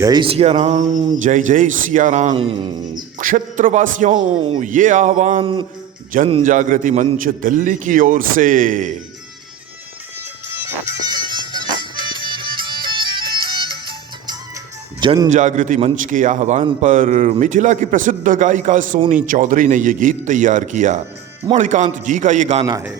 जय सिया राम, जय जय सिया राम। क्षेत्रवासियों, ये आह्वान जन जागृति मंच दिल्ली की ओर से। जन जागृति मंच के आह्वान पर मिथिला की प्रसिद्ध गायिका सोनी चौधरी ने ये गीत तैयार किया। मणिकांत जी का ये गाना है।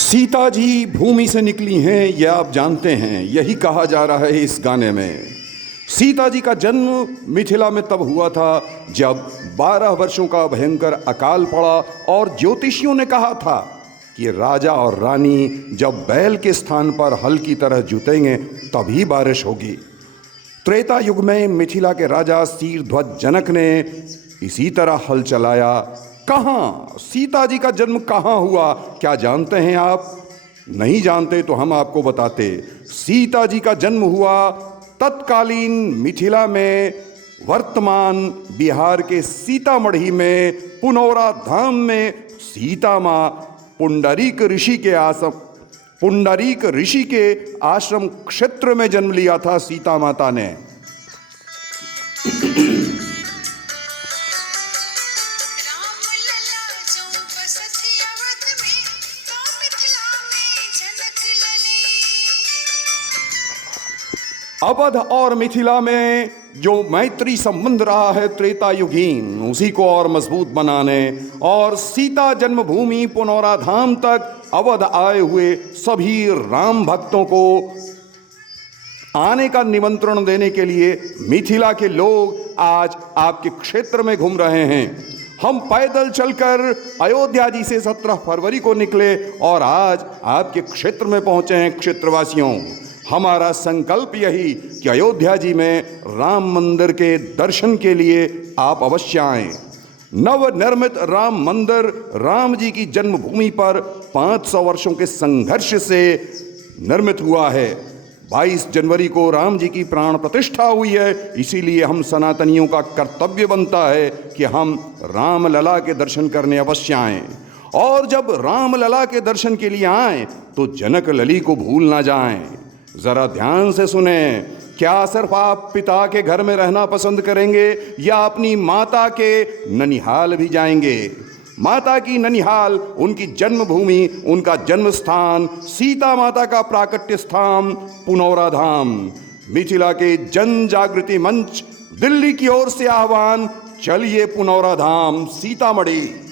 सीता जी भूमि से निकली हैं, यह आप जानते हैं। यही कहा जा रहा है इस गाने में। सीता जी का जन्म मिथिला में तब हुआ था जब 12 वर्षों का भयंकर अकाल पड़ा और ज्योतिषियों ने कहा था कि राजा और रानी जब बैल के स्थान पर हल की तरह जुतेंगे तभी बारिश होगी। त्रेता युग में मिथिला के राजा शीरध्वज जनक ने इसी तरह हल चलाया। कहाँ सीता जी का जन्म कहाँ हुआ, क्या जानते हैं आप? नहीं जानते तो हम आपको बताते। सीता जी का जन्म हुआ तत्कालीन मिथिला में, वर्तमान बिहार के सीतामढ़ी में, पुनौरा धाम में सीता माँ पुंडरीक ऋषि के आश्रम क्षेत्र में जन्म लिया था सीता माता ने। अवध और मिथिला में जो मैत्री संबंध रहा है त्रेता युगीन, उसी को और मजबूत बनाने और सीता जन्मभूमि पुनौरा धाम तक अवध आए हुए सभी राम भक्तों को आने का निमंत्रण देने के लिए मिथिला के लोग आज आपके क्षेत्र में घूम रहे हैं। हम पैदल चलकर अयोध्या जी से 17 फरवरी को निकले और आज आपके क्षेत्र में पहुंचे हैं। क्षेत्रवासियों, हमारा संकल्प यही कि अयोध्या जी में राम मंदिर के दर्शन के लिए आप अवश्य आएं। नवनिर्मित राम मंदिर राम जी की जन्मभूमि पर 500 वर्षों के संघर्ष से निर्मित हुआ है। 22 जनवरी को राम जी की प्राण प्रतिष्ठा हुई है। इसीलिए हम सनातनियों का कर्तव्य बनता है कि हम रामलला के दर्शन करने अवश्य आएं। और जब रामलला के दर्शन के लिए आएं तो जनक लली को भूल ना जाएं। जरा ध्यान से सुने। क्या सिर्फ आप पिता के घर में रहना पसंद करेंगे या अपनी माता के ननिहाल भी जाएंगे? माता की ननिहाल उनकी जन्मभूमि, उनका जन्म स्थान, सीता माता का प्राकट्य स्थान पुनौरा धाम। मिथिला के जन जागृति मंच दिल्ली की ओर से आह्वान, चलिए पुनौरा धाम सीतामढ़ी।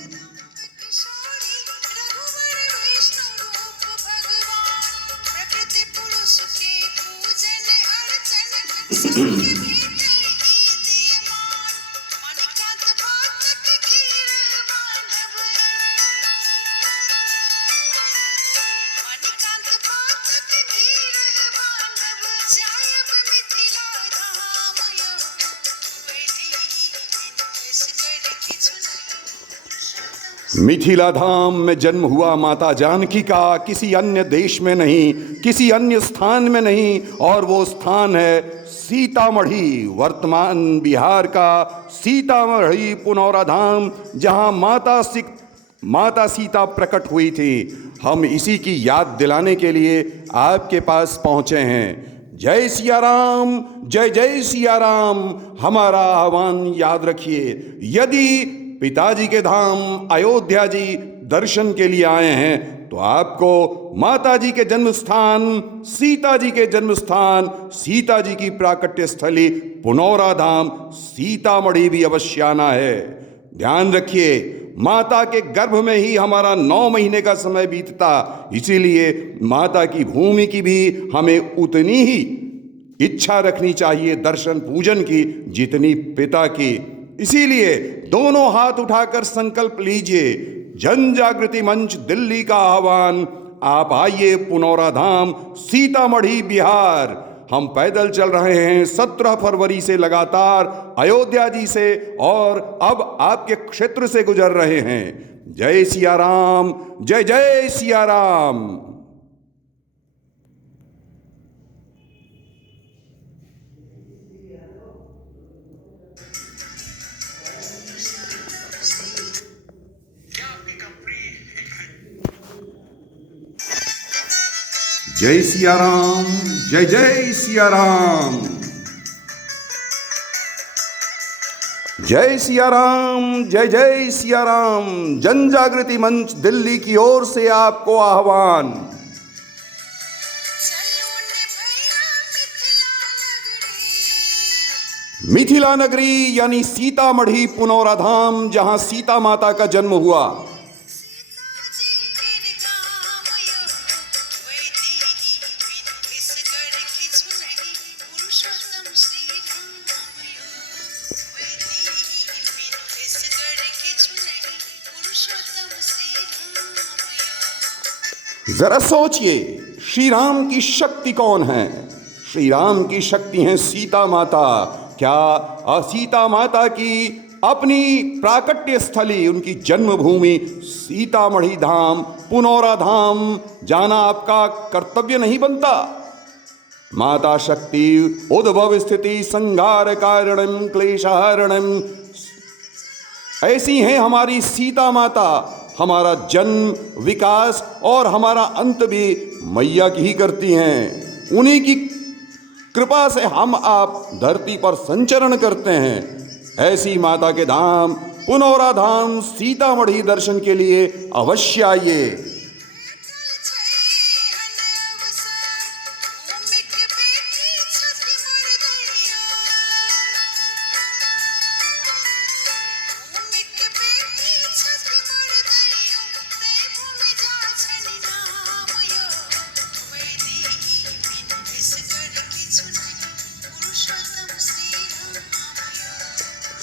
मिथिला धाम में जन्म हुआ माता जानकी का, किसी अन्य देश में नहीं, किसी अन्य स्थान में नहीं, और वो स्थान है सीतामढ़ी, वर्तमान बिहार का सीतामढ़ी पुनौरा धाम, जहां माता सीता प्रकट हुई थी। हम इसी की याद दिलाने के लिए आपके पास पहुंचे हैं। जय सिया राम, जय जय सिया राम। हमारा आह्वान याद रखिए। यदि पिताजी के धाम अयोध्या जी दर्शन के लिए आए हैं तो आपको माता जी के जन्म स्थान, सीता जी के जन्म स्थान, सीता जी की प्राकट्य स्थली पुनौरा धाम सीतामढ़ी भी अवश्य आना है। ध्यान रखिए, माता के गर्भ में ही हमारा 9 महीने का समय बीतता। इसीलिए माता की भूमि की भी हमें उतनी ही इच्छा रखनी चाहिए दर्शन पूजन की जितनी पिता की। इसीलिए दोनों हाथ उठाकर संकल्प लीजिए। जन जागृति मंच दिल्ली का आह्वान, आप आइए पुनौरा धाम सीतामढ़ी बिहार। हम पैदल चल रहे हैं 17 फरवरी से लगातार अयोध्या जी से और अब आपके क्षेत्र से गुजर रहे हैं। जय सिया राम, जय जय सिया राम। जय सिया राम, जय जय सिया राम। जय सिया राम, जय जय सिया राम। जन जागृति मंच दिल्ली की ओर से आपको आह्वान। मिथिला नगरी यानी सीतामढ़ी पुनौरा धाम, जहां सीता माता का जन्म हुआ। जरा सोचिए, श्री राम की शक्ति कौन है? श्री राम की शक्ति है सीता माता। क्या सीता माता की अपनी प्राकट्य स्थली, उनकी जन्मभूमि सीतामढ़ी धाम, पुनौरा धाम जाना आपका कर्तव्य नहीं बनता? माता शक्ति उद्भव स्थिति संहार कारणम क्लेशहरणम, ऐसी हैं हमारी सीता माता। हमारा जन्म, विकास और हमारा अंत भी मैया की ही करती हैं। उन्हीं की कृपा से हम आप धरती पर संचरण करते हैं। ऐसी माता के धाम पुनौरा धाम सीतामढ़ी दर्शन के लिए अवश्य आइए।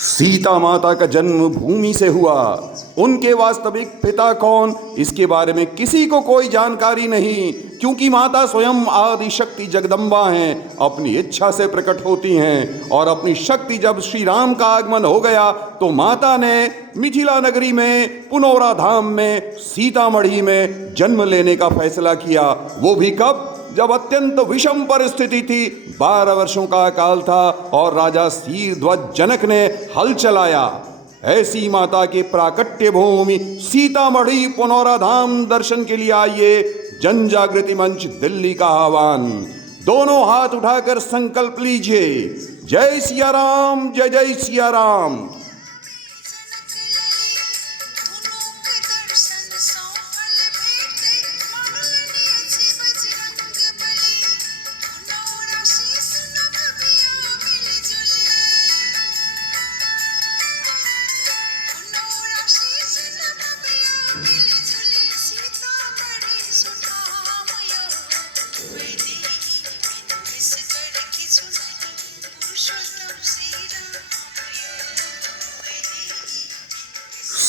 सीता माता का जन्म भूमि से हुआ। उनके वास्तविक पिता कौन, इसके बारे में किसी को कोई जानकारी नहीं, क्योंकि माता स्वयं आदि शक्ति जगदम्बा हैं, अपनी इच्छा से प्रकट होती हैं। और अपनी शक्ति जब श्री राम का आगमन हो गया तो माता ने मिथिला नगरी में, पुनौरा धाम में, सीतामढ़ी में जन्म लेने का फैसला किया। वो भी कब? जब अत्यंत विषम परिस्थिति थी, 12 वर्षों का अकाल था और राजा शीरध्वज जनक ने हल चलाया। ऐसी माता के प्राकट्य भूमि सीतामढ़ी पुनौरा धाम दर्शन के लिए आइए। जन जागृति मंच दिल्ली का आह्वान। दोनों हाथ उठाकर संकल्प लीजिए, जय सिया राम, जय जय सिया राम।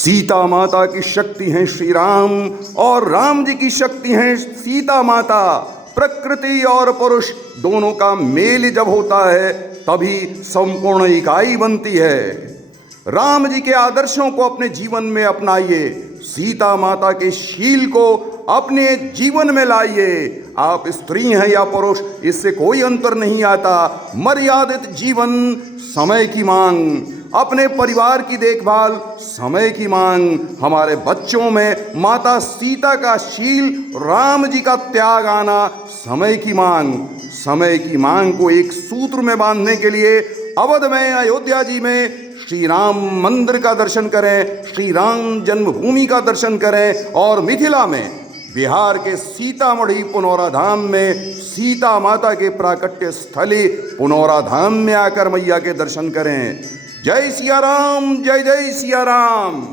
सीता माता की शक्ति है श्री राम और राम जी की शक्ति है सीता माता। प्रकृति और पुरुष दोनों का मेल जब होता है तभी संपूर्ण इकाई बनती है। राम जी के आदर्शों को अपने जीवन में अपनाइए, सीता माता के शील को अपने जीवन में लाइए। आप स्त्री हैं या पुरुष, इससे कोई अंतर नहीं आता। मर्यादित जीवन, समय की मांग, अपने परिवार की देखभाल, समय की मांग, हमारे बच्चों में माता सीता का शील, राम जी का त्याग आना, समय की मांग। समय की मांग को एक सूत्र में बांधने के लिए अवध में, अयोध्या जी में श्री राम मंदिर का दर्शन करें, श्री राम जन्मभूमि का दर्शन करें और मिथिला में, बिहार के सीतामढ़ी पुनौरा धाम में सीता माता के प्राकट्य स्थली पुनौरा धाम में आकर मैया के दर्शन करें। जय सिया राम, जय जय सिया राम।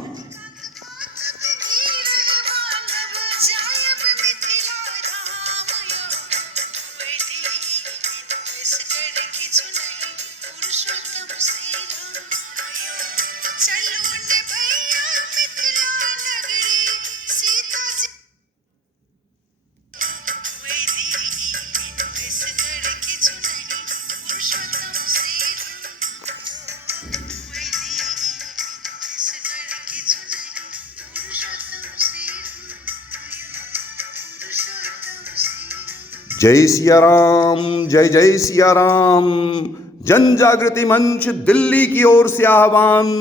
जय सिया राम, जय जय सिया राम। जन जागृति मंच दिल्ली की ओर से आह्वान।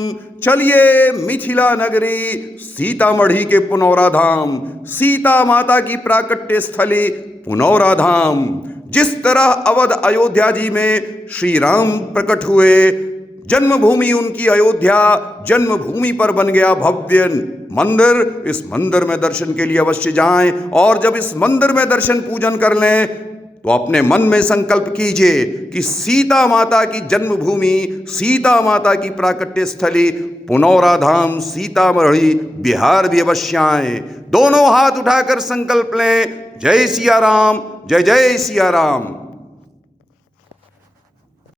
चलिए मिथिला नगरी सीतामढ़ी के पुनौरा धाम, सीता माता की प्राकट्य स्थली पुनौरा धाम। जिस तरह अवध अयोध्या जी में श्री राम प्रकट हुए, जन्मभूमि उनकी अयोध्या, जन्मभूमि पर बन गया भव्य मंदिर। इस मंदिर में दर्शन के लिए अवश्य जाएं, और जब इस मंदिर में दर्शन पूजन कर लें तो अपने मन में संकल्प कीजिए कि सीता माता की जन्मभूमि, सीता माता की प्राकट्य स्थली पुनौरा धाम सीतामढ़ी बिहार भी अवश्य आएं। दोनों हाथ उठाकर संकल्प लें, जय सिया राम, जय जय सिया राम।